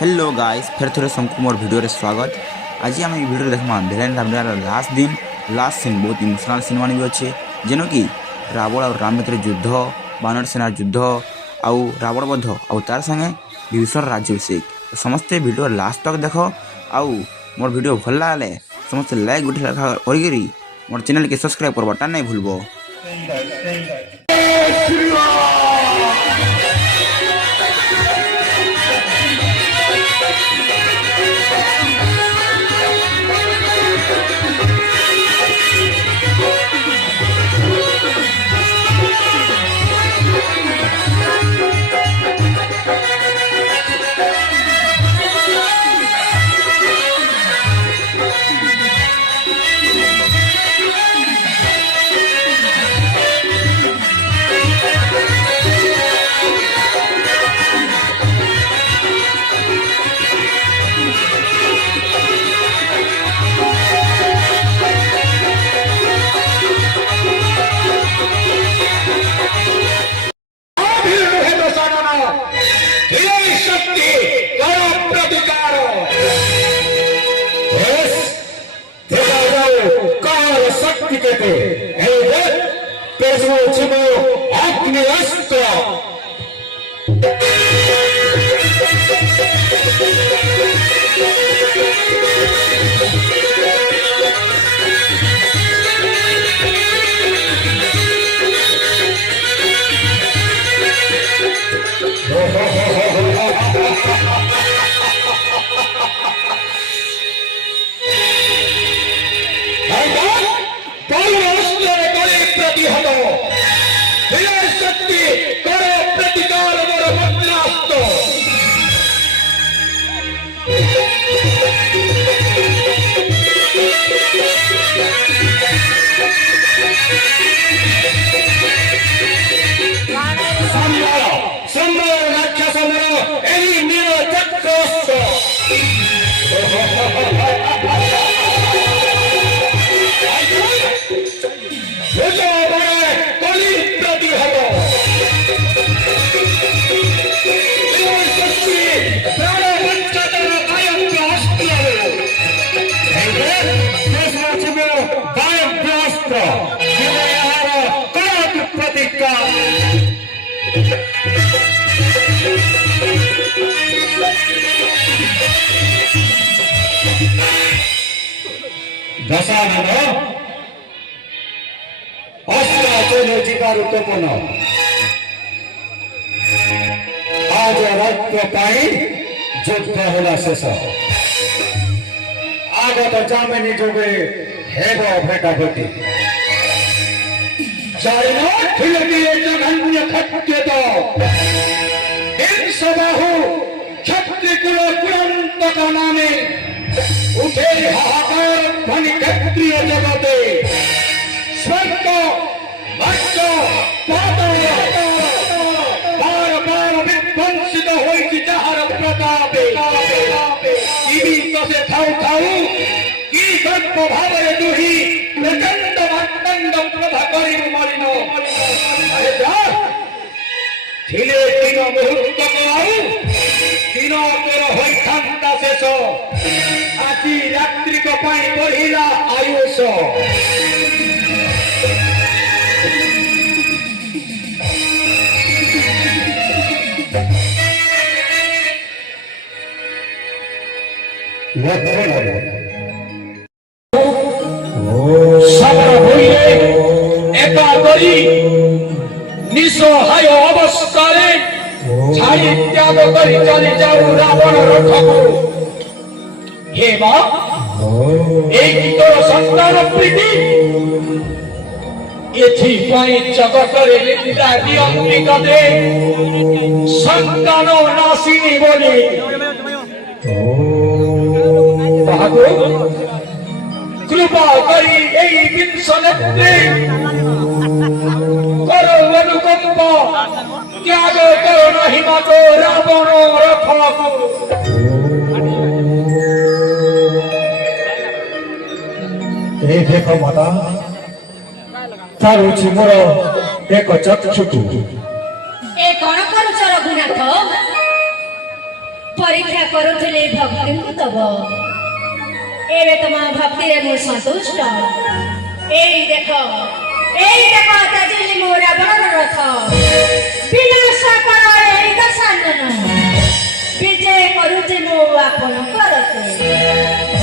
Hello guys फिर थोड़े सबको मोर वीडियो रे स्वागत। आज आम वीडियो देखमा भिलेन राम लास्ट दिन लास्ट सीन बहुत इमोशनल सीन मान भी अच्छे जेन कि रावण और राम भर युद्ध बानर सेनार युद्ध आउ रावण बध आउ तार संगे विभीषण राज्याभिषेक समस्ते वीडियो लास्ट तक देख आउ मोर वीडियो भल लगे समस्ते लाइक गोटे कर मोर चैनल के सब्सक्राइब करवाटा नहीं भूलब। दशानन जीवारूपन आज राज्य युद्ध होला शेष आगत जामिनी जोगे हेब भेटा भेटी जघन्य खट्य बाहु क्षत्रिकुल कुलंतक नामे उठे हाहाकार ध्वनि क्षत्रिय जगते स्वर्ग मर्त्य पाताल बार बार विध्वंसित होई जहार प्रतापे तसे थाउ थाउ की गर्भ भावरे दुही प्रचंड भक्तंड प्रभा करी मलिन अरे जा थिले दिन मुहूर्त कराऊ दिन तोर होई थांता शेष आजी रात्रिक पाई बढ़िला आयुष निसहाय अवस्था छाड़ी त्याग कर चली जाऊ रावण रथको हे मां एक तोर संतान प्रीति एथि पाई जगत रे निंदा दियंती कदे संतान नाशिनी बोली बागो कृपा करी एई विंशनेत्रे करो अनुकंप त्याग करो नहीं मातो रावण रथको ए देखो माता तारुची मोर एक चक्षुटू ए कोन करूछ रघुनाथ परीक्षा करुले भक्ति तब एवं तुम भक्ति मु सन्तुष्ट देख तेजिली मो रावण रथ विनाश कर दशानन विजय करुचे मो आपण करते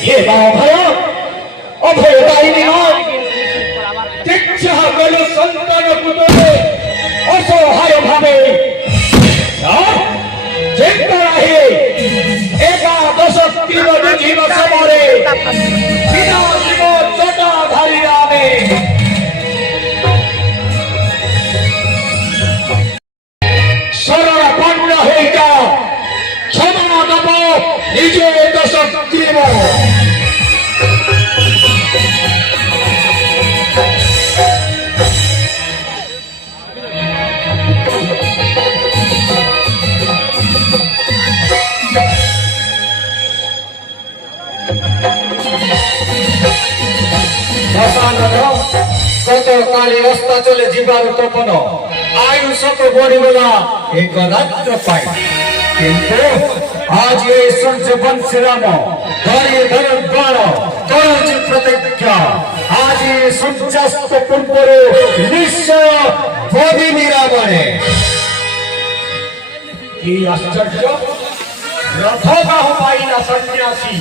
ये अभय अभयदायिनी दीक्षा गलु संतान पुतले असहाय भावे चेतराहे एकादश तीन जीव समरे बिना शिव जटाधारी रामे शरण पांड हो जा क्षमा दब निजे दश जीव गत काली रास्ता चले जीवार तपन आयुष को बढ़ीगला एक रात्र पाई किंतु आज ये सूर्य वंश राम धरे धर द्वार करुच प्रतिज्ञा आज ये सूर्यास्त पूर्व निश्चय बोधिनी रावणे की आश्चर्य रथ बाहु पाइला सन्यासी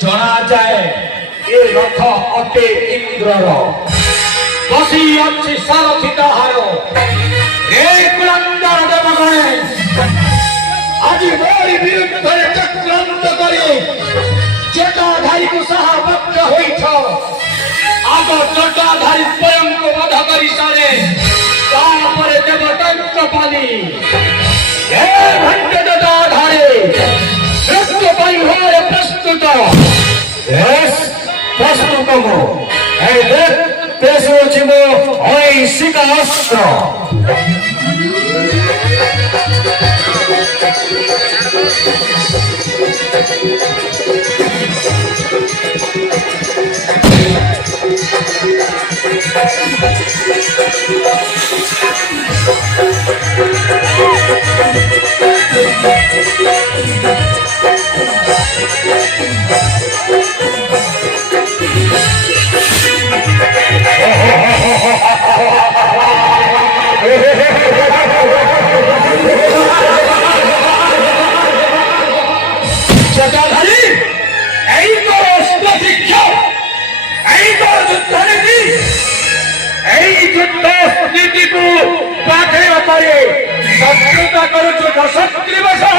जना जाए ये रथ अटे इंद्रर बसी अच्छी सारथी ताहार कुलंदर देवगणे आज मोरी विरुद्ध चक्रांत करी जटाधारी को सहाबद्ध होइछ आग जटाधारी स्वयं को वध करी सारे तापरे देवतंक पाली हे भंड जटाधारी मृत्यु परिहार प्रस्तुत प्रस्तुत हो पेशोचिब ऐशिक अस्त्र जटाधारी এই তো অস্ত্র শিক্ষা এই তো যুদ্ধনীতি এই যুদ্ধ নীতিକୁ ପାଠେଇବା ପରେ ଶତ୍ରୁତା କରୁଛୁ ଦଶଗ୍ରୀବ ସହ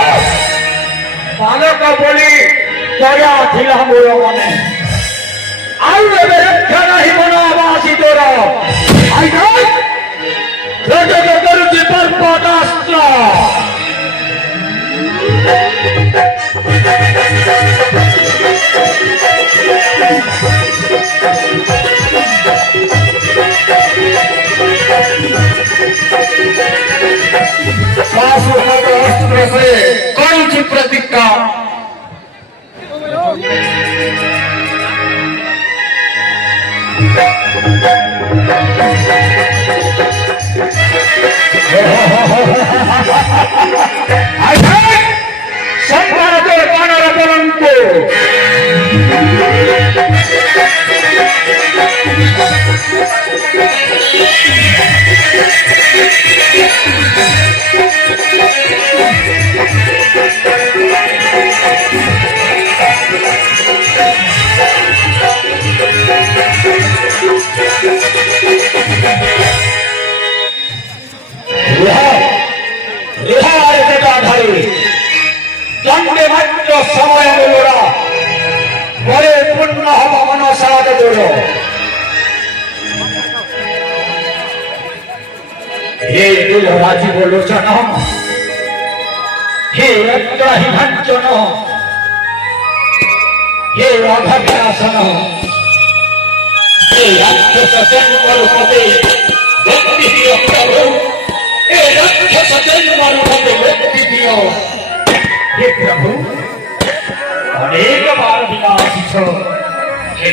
ବାଲକ ବୋଲି ଦୟା ଥିଲା ମୋର ମନେ ଆଉ ଏବେ ରକ୍ଷା ନାହିଁ ମନ ଆବାସୀ ତୋର ପ୍ରଯୋଗ କରୁଛି ପର୍ବତାସ୍ତ୍ର कौन प्रतिज्ञा संभार बानर परंतु दंडे मात्र समय लोड़ा बड़े पूर्ण हम मनसाद जोड़ हे दुल राजीव लोचन हे रत्नहि भंजन हे अभ्यासन हे राक्षस जन्म पदे भक्ति प्रभु ए राक्षस जन्मर भवे मुक्ति दियो। हे प्रभु अनेक बार विनाशित हे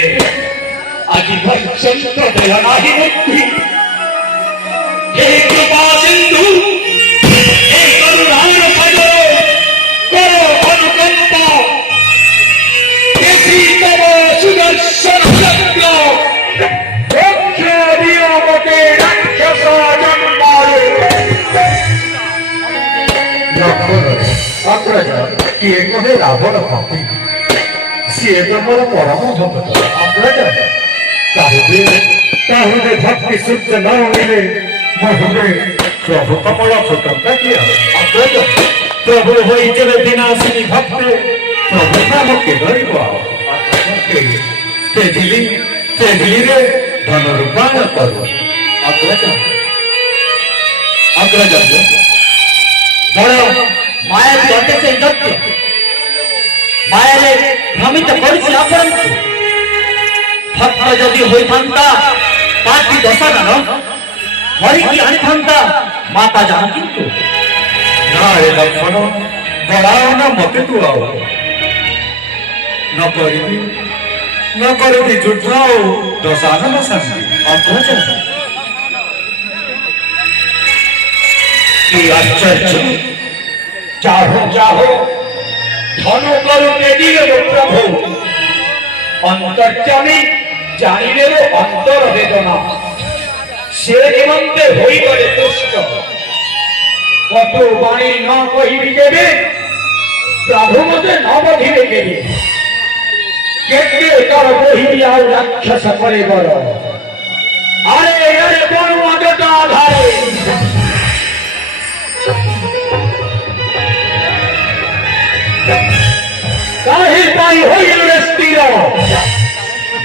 आज पर्यंत दया नाही मुक्ति। हे कृपा सिंधु हे करुणार सागर करो अनुकंपा। केसी तव सुदर्शन चक्र मोक्ष दियो मते राक्षस जन्मारे। किए कहे रावण पापी सी तो मोर परम भक्त अग्रज ताहुदे भक्ति शुद्ध न होने महुदे प्रभु कमल फुटता किया। अग्रज प्रभु होई जब विनाशिनी भक्त प्रभु नाम के गरीब तेजली रे धन रूपाण करो। अग्रज अग्रज बड़ माया अटे से दत्त माया भ्रमित करछि आपणଙ୍କୁ। भक्त जदि होइथांता पापी दशरथ मरिकी आनिथांता माता जानकी तू ना रे लक्ष्मण बड़ाओ न मते तू आओ न करिबी युद्ध आओ दशानन शांति। अग्रज की आश्चर्य चाहो चाहो धनु करो तेजिले प्रभु अंतर्जामी जानिले अंतर वेदना से निमंते होई गले तुष्ट। कतो बाणी न कहिबी केबे प्रभु मते न बधिबे केबे केते कर कहिबी आ राक्षस करे बर। अरे अरे बनु अजटा आधारे काहे पाई होइल रे स्थिर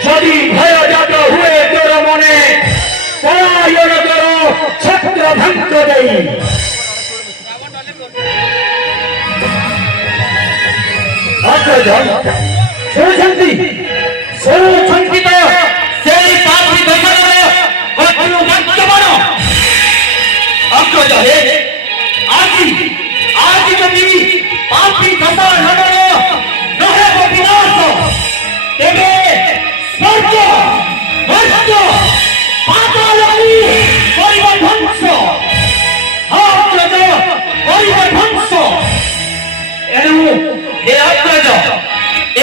जदि भय जात हुए तोर मने पलायन कर छत्र भंग देई। अग्रज सुरछंती तो सेई पापी दशरथ कथु बच्चवन। अग्रज हे आज जदि पापी दशरथ नहे विनाश तेबे स्वर्ग मर्त्य पाताल करिब ध्वंस। अग्रज करिब ध्वंस। एनु हे अग्रज ए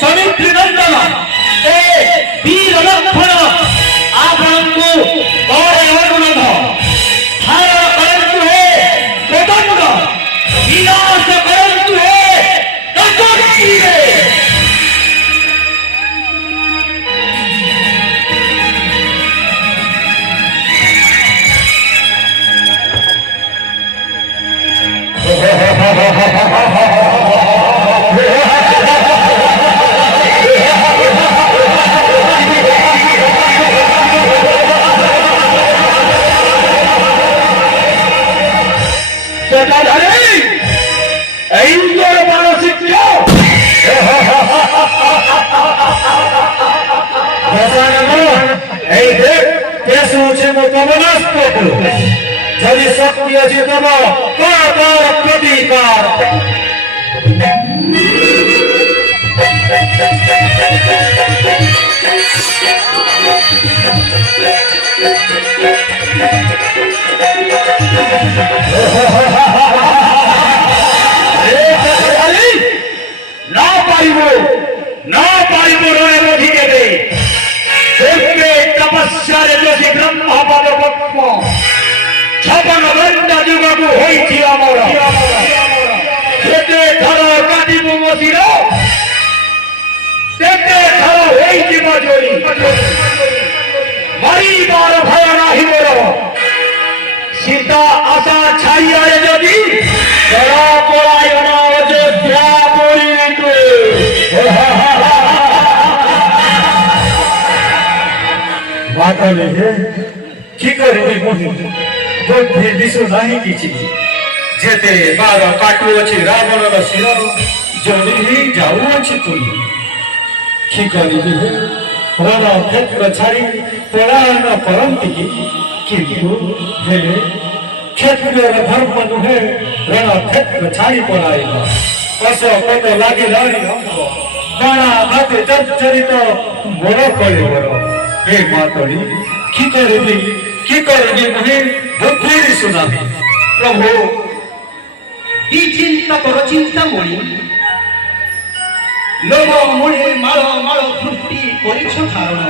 समित्री नंदन ए वीर लक्ष्मण आपणଙ୍କୁ बड़े अनुरोध धारण करन्तु हे प्रदंड विनाश करन्तु हे दशरथी रे। जदि शक्ति अच्छी तब प्रतीकार ना पाइब रे मोधी के तपस्या ब्रह्म पद पक्व छपन घंटा जुगक होइछि अमर। जेते थर काटिबु मसिर तेते थर होइछि मजोरी। मरिबार भय नाही मोर सीता आशा छाइया जदि जरा पलायन अयोध्या पुरी बात ले की करबी मोहि बुद्धि दिशु नहीं किछि। जेते बार काटु अछि रावणर शिर जदि ही जाऊ अछि तुम की करबी रण क्षेत्र छाड़ी पलायन करंती किंतु हेले क्षत्रिय धर्म नुहे रण क्षेत्र छाई पड़ाइला कसो कत लागे रानी हमको गाना हाथे जर्जरित मोर करे मोर हे मातड़ी की करे मुहे बुद्धि सुनाबी प्रभु ई चिंता कर चिंता मणि लोभ मूले माଳ ମାଳ ସୃଷ୍ଟି କରିଛ କାରଣ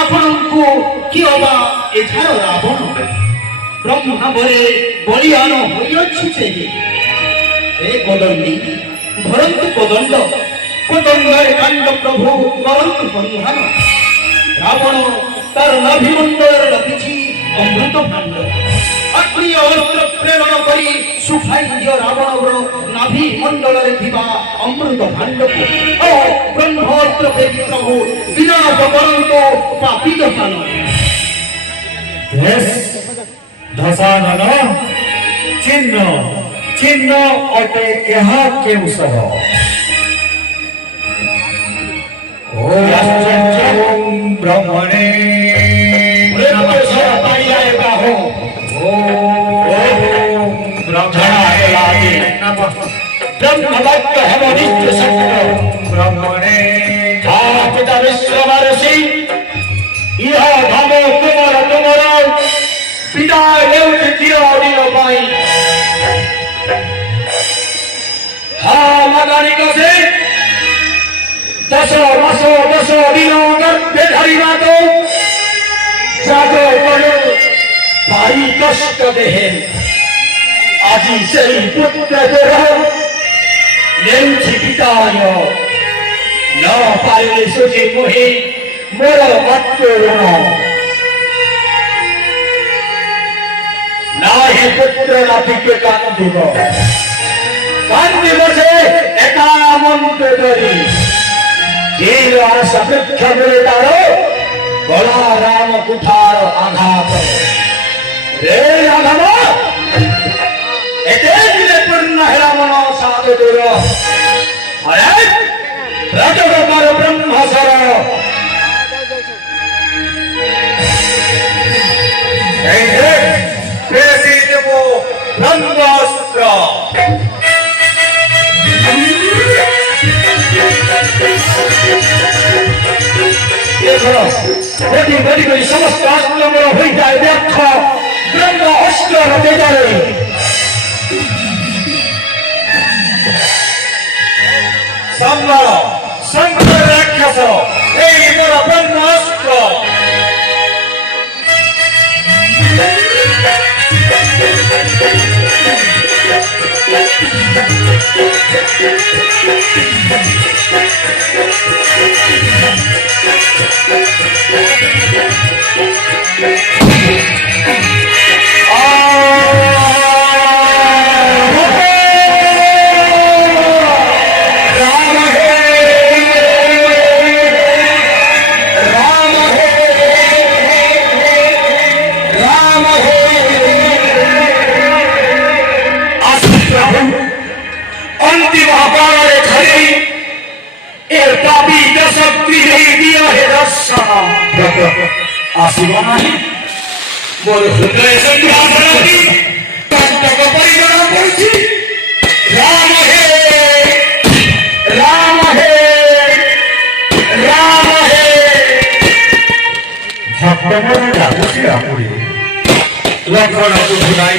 ଆପଣଙ୍କୁ କି ଅବା ଏଠାର ରାବଣ ବ୍ରହ୍ମ ଭାବରେ ବଳିୟାନ ହୋଇଅଛି ସେହି ଏ କଦଣ୍ଡୀ ଧରନ୍ତୁ କଦଣ୍ଡ କଦଣ୍ଡରେ କାଣ୍ଡ ପ୍ରଭୁ କରନ୍ତୁ ସଂଧାନ ରାବଣ ତାର ନାଭିମଣ୍ଡଳରେ ରଖିଛି ଅମୃତ ଭାଣ୍ଡ ଅଗ୍ନି ଅସ୍ତ୍ର ପ୍ରେରଣ କରି ସୁଖାଇ ଦିଅ ରାବଣର ନାଭି ମଣ୍ଡଳରେ ଥିବା ଅମୃତ ଭାଣ୍ଡକୁ ଓ ବ୍ରହ୍ମୋସ୍ତ୍ର ପ୍ରେମୀ ପ୍ରଭୁ ବିନାଶ କରନ୍ତୁ ପାପୀ ଦଶାନ धसानन चिन्ह चिन्ह अटे यहाँ केउ सह ओम ब्रह्मणे ब्रह्मवत्त हवनिष्ठ सत्य ब्रह्मणे पिता विश्वमर्षि यह भाव तुमर पिता लेउछ दियो दियो पाई हाँ मगानी कसे दसो दिनो गर्भे धरिमा तो जागो करो भाई कष्ट देहे आजी से पुत्र देह लेउछ पिताय न पाइले सुझी मोहि मोर मत्तो नाही पुत्र नातीके कांदिब से एकामंत करी धीर आस अपेक्षा मिले तारो गला राम कुठार आघात रे राघव एते दिले पूर्ण हेला मन साधु दूर अरे रजोगर ब्रह्म सर ब्रह्मास्त्र समस्त अस्त्र हो जाए व्यर्थ ब्रह्म अस्त्र हते जाए संकर राक्षस मोर ब्रह्मास्त्र आशीर्वाद नहीं मोर हृदय संग्राम करती कंटक परिगण करती राम हे राम हे राम हे भक्त मन डाकुची आपुरी लक्षण तुझ नाही